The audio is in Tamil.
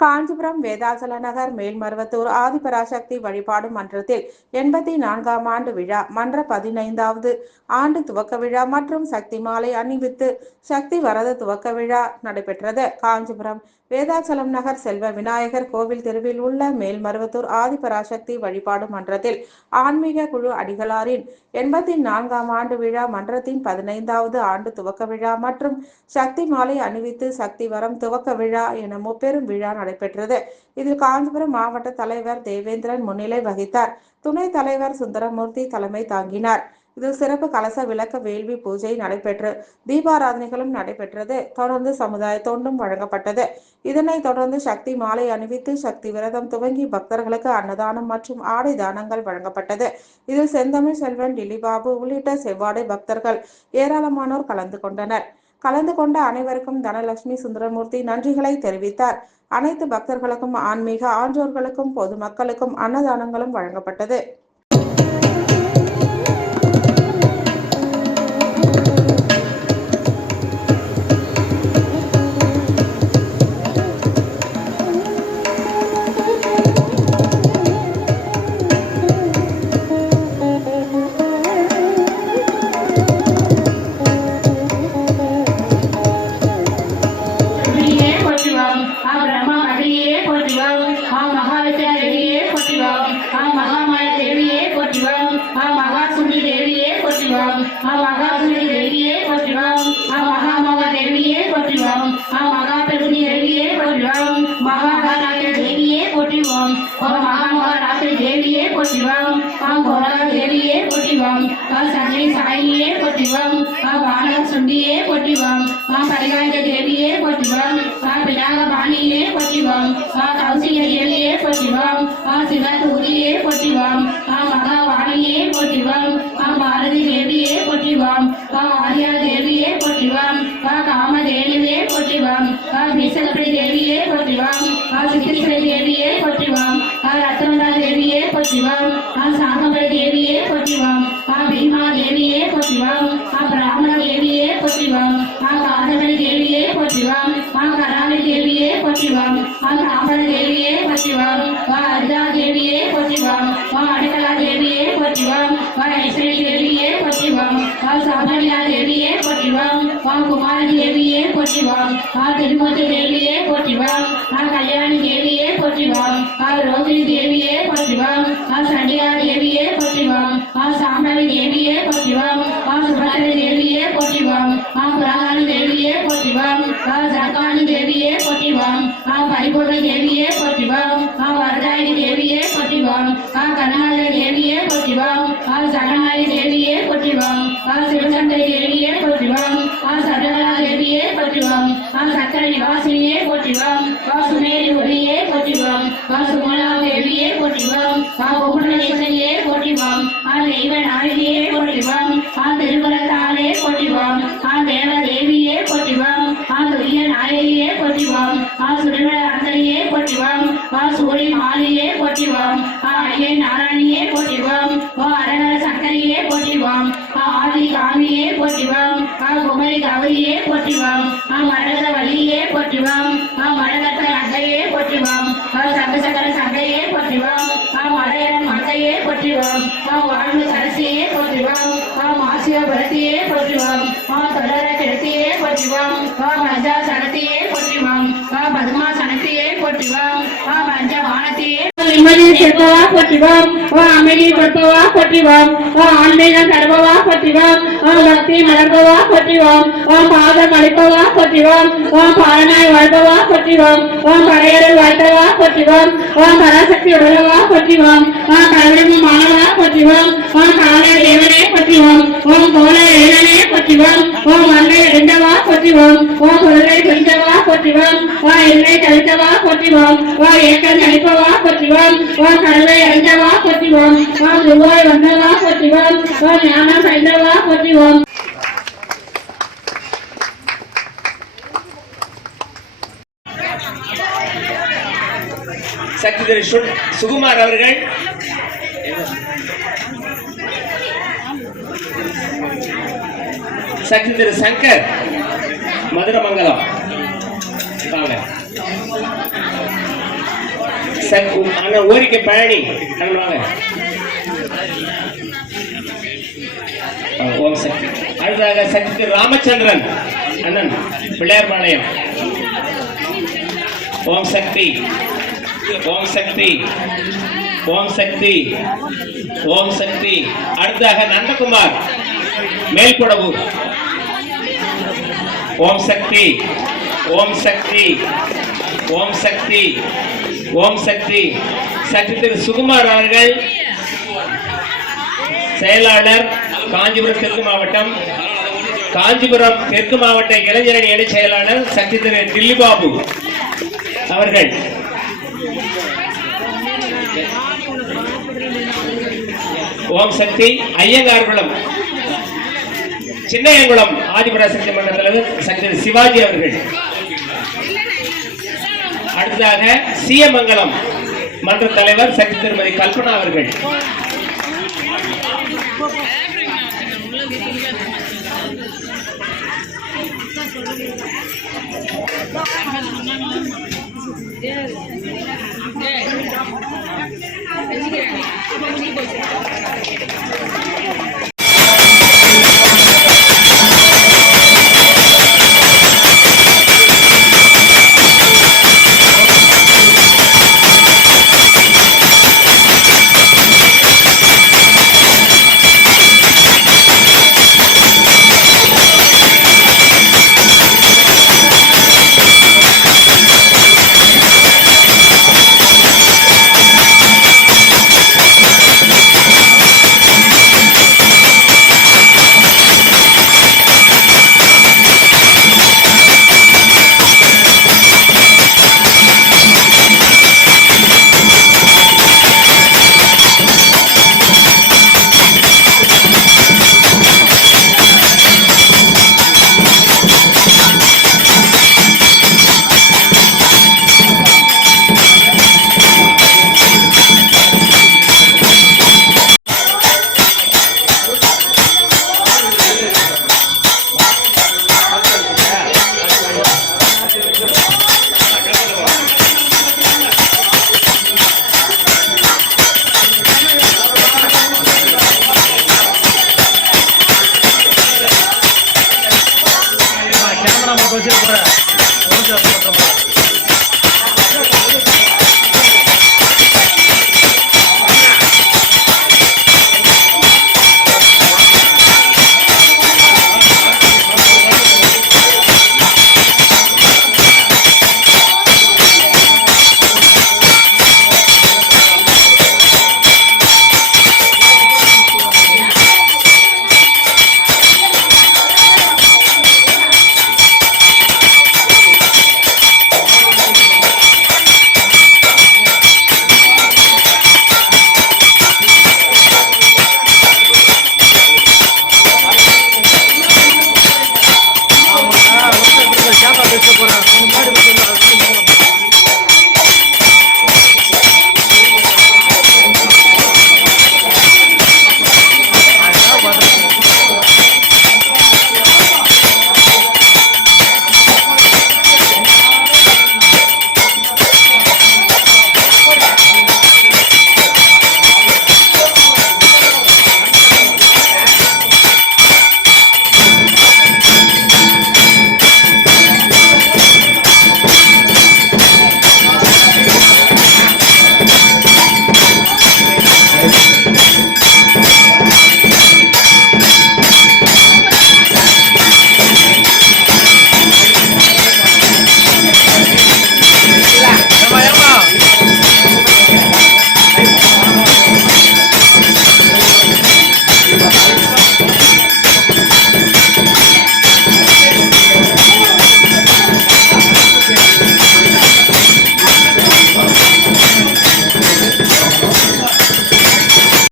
காஞ்சிபுரம் வேதாசல நகர் மேல்மருவத்தூர் ஆதிபராசக்தி வழிபாடு மன்றத்தில் எண்பத்தி நான்காம் ஆண்டு விழா மன்ற பதினைந்தாவது ஆண்டு துவக்க விழா மற்றும் சக்தி மாலை அணிவித்து சக்தி வரத துவக்க விழா நடைபெற்றது. காஞ்சிபுரம் வேதாச்சலம் நகர் செல்வ விநாயகர் கோவில் தெருவில் உள்ள மேல்மருவத்தூர் ஆதிபராசக்தி வழிபாடு மன்றத்தில் ஆன்மீக குழு அடிகளாரின் எண்பத்தி நான்காம் ஆண்டு விழா மன்றத்தின் பதினைந்தாவது ஆண்டு துவக்க விழா மற்றும் சக்தி மாலை அணிவித்து சக்தி வரம் துவக்க விழா என முப்பெரும் விழா நடைபெற்றது. இதில் காஞ்சிபுரம் மாவட்ட தலைவர் தேவேந்திரன் முன்னிலை வகித்தார். துணைத் தலைவர் சுந்தரமூர்த்தி தலைமை தாங்கினார். இதில் சிறப்பு கலச விளக்க வேள்வி பூஜை நடைபெற்று தீபாராதனைகளும் நடைபெற்றது. தொடர்ந்து சமுதாய தொண்டும் வழங்கப்பட்டது. இதனைத் தொடர்ந்து சக்தி மாலை அணிவித்து சக்தி விரதம் துவங்கி பக்தர்களுக்கு அன்னதானம் மற்றும் ஆடை தானங்கள் வழங்கப்பட்டது. இதில் செந்தமிழ் செல்வன் டிலிபாபு உள்ளிட்ட செவ்வாடை பக்தர்கள் ஏராளமானோர் கலந்து கொண்டனர். கலந்து கொண்ட அனைவருக்கும் தனலட்சுமி சுந்தரமூர்த்தி நன்றிகளை தெரிவித்தார். அனைத்து பக்தர்களுக்கும் ஆன்மீக ஆன்றோர்களுக்கும் பொதுமக்களுக்கும் அன்னதானங்களும் வழங்கப்பட்டது. போற்றுவோம் ஆ மகாசுமி தேவியே போற்றுவோம் ஆ மகாமக தேவியே போற்றுவோம் ஆ மகாபெருமி தேவியே போற்றுவோம் மகாகாராய தேவியே போற்றுவோம் ஆ மகாமகாராத்திரி தேவியே போற்றுவோம் ஆ கோரா தேவியே போற்றுவோம் ஆ சஞ்சய் சாயியே போற்றுவோம் ஆ வானக சுண்டியே போற்றுவோம் ஆ பரிகாய தேவியே போற்றுவோம் ஆ சாமரியா தேவியே போற்றுவோம் ஆ குமாரி தேவியே போற்றுவோம் ஆ திருமூர்த்தி தேவியே போற்றுவோம் ஆ கல்யாணி தேவியே போற்றுவோம் ஆ ரோகிணி தேவியே போற்றுவோம் ஆ சண்டிகா தேவியே போற்றுவோம் ஆ சாம்பவி தேவியே போற்றுவோம் அத்தனை வாசினியே நிவாசினியே வாசு ஆ சுமேரி ஒளியே போற்றுவோம் ஆ சுமலா தேவியே போற்றுவோம் ஆ உபநேசனையே போற்றுவோம் ஆ தெய்வன் நாயகியே போற்றுவோம் ஆ திருவரத்தாலே போற்றுவோம் ஆ தேவ தேவியே போற்றுவோம் ஆ துரிய நாயகியே போற்றுவோம் ஆ சுடல அந்தரியே போற்றுவோம் வா சூரி மாலியே போற்றுவோம் ஆ ஐயே நாராயணியே போற்றுவோம் வா அரகர சங்கரியே போற்றுவோம் ஆ ஆதி காமியே போற்றுவோம் குமரி கௌரியே போற்றுவோம் ஆ மரகத வள்ளியே போற்றுவோம் ஆ மரகத அங்கையே போற்றுவோம் ஆ சங்கசக்கர சங்கையே போற்றுவோம் ஆ மலையன் மங்கையே போற்றுவோம் ஆ வாழ்வு சரசியே போற்றுவோம் ஆ மாசிவபுரத்தியே போற்றுவோம் ஆ தொடர கிருத்தியே போற்றுவோம் ஆ மஞ்சா சனத்தியே போற்றுவோம் ஆ பத்மா சனத்தியே போற்றுவோம் ஆ பஞ்ச வானத்தியே நிம்மதி சேர்ப்பவா போற்றுவோம் ஓ அமைதி கொடுப்பவா போற்றுவோம் ஓ ஆன்மீகம் தருபவா போற்றுவோம் ஓ பக்தி மலர்பவா போற்றுவோம் ஓ பாதம் அளிப்பவா போற்றுவோம் ஓ பாலனாய் வாழ்பவா போற்றுவோம் ஓ படையரல் வாழ்த்தவா போற்றுவோம் ஓ பராசக்தி உடலவா போற்றுவோம் ஓ கருணி மாணவா போற்றுவோம் ஓ காலை தேவனே போற்றுவோம் ஓம் கோல இளனே போற்றுவோம் ஓம் மண்ணை எழுந்தவா போற்றுவோம் ஓம் பொருளை குறித்தவா போற்றுவோம் ஓ எண்ணெய் தளித்தவா போற்றுவோம் ஓ ஏக்கம் அளிப்பவா போற்றுவோம் ஓ கடலை அறிந்தவா போற்றுவோம் ஓ சக்தி சுகுமார் அவர்கள். சக்தி திரு சங்கர் மதுரமங்கலம். வாங்க. சக் அண்ணன் ஓரிக்கை பழனி. அண்ணன் வாங்க. ஓம் சக்தி. அடுத்ததாக சக்தி ராமச்சந்திரன். அண்ணன் பிள்ளையார்பாளையம். ஓம் சக்தி. ஓம் சக்தி. ஓம் சக்தி. ஓம் சக்தி. அடுத்ததாக நந்தகுமார். மேல்குடவூர் ஓம் சக்தி. ஓம் சக்தி. ஓம் சக்தி. ஓம் சக்தி. சக்தி திரு சுகுமார் அவர்கள். செயலாளர் காஞ்சிபுரம் தெற்கு மாவட்டம் காஞ்சிபுரம் தெற்கு மாவட்ட இளைஞரணி இணை செயலாளர் சக்தி தில்லிபாபு அவர்கள். ஓம் சக்தி ஐயங்கார்குளம் சின்னையங்குளம் ஆதிபராசக்தி மன்ற தலைவர் சக்தி சிவாஜி அவர்கள். அடுத்ததாக சீயமங்கலம் மன்ற தலைவர் சக்தி திருமதி கல்பனா அவர்கள். சொல்லுங்க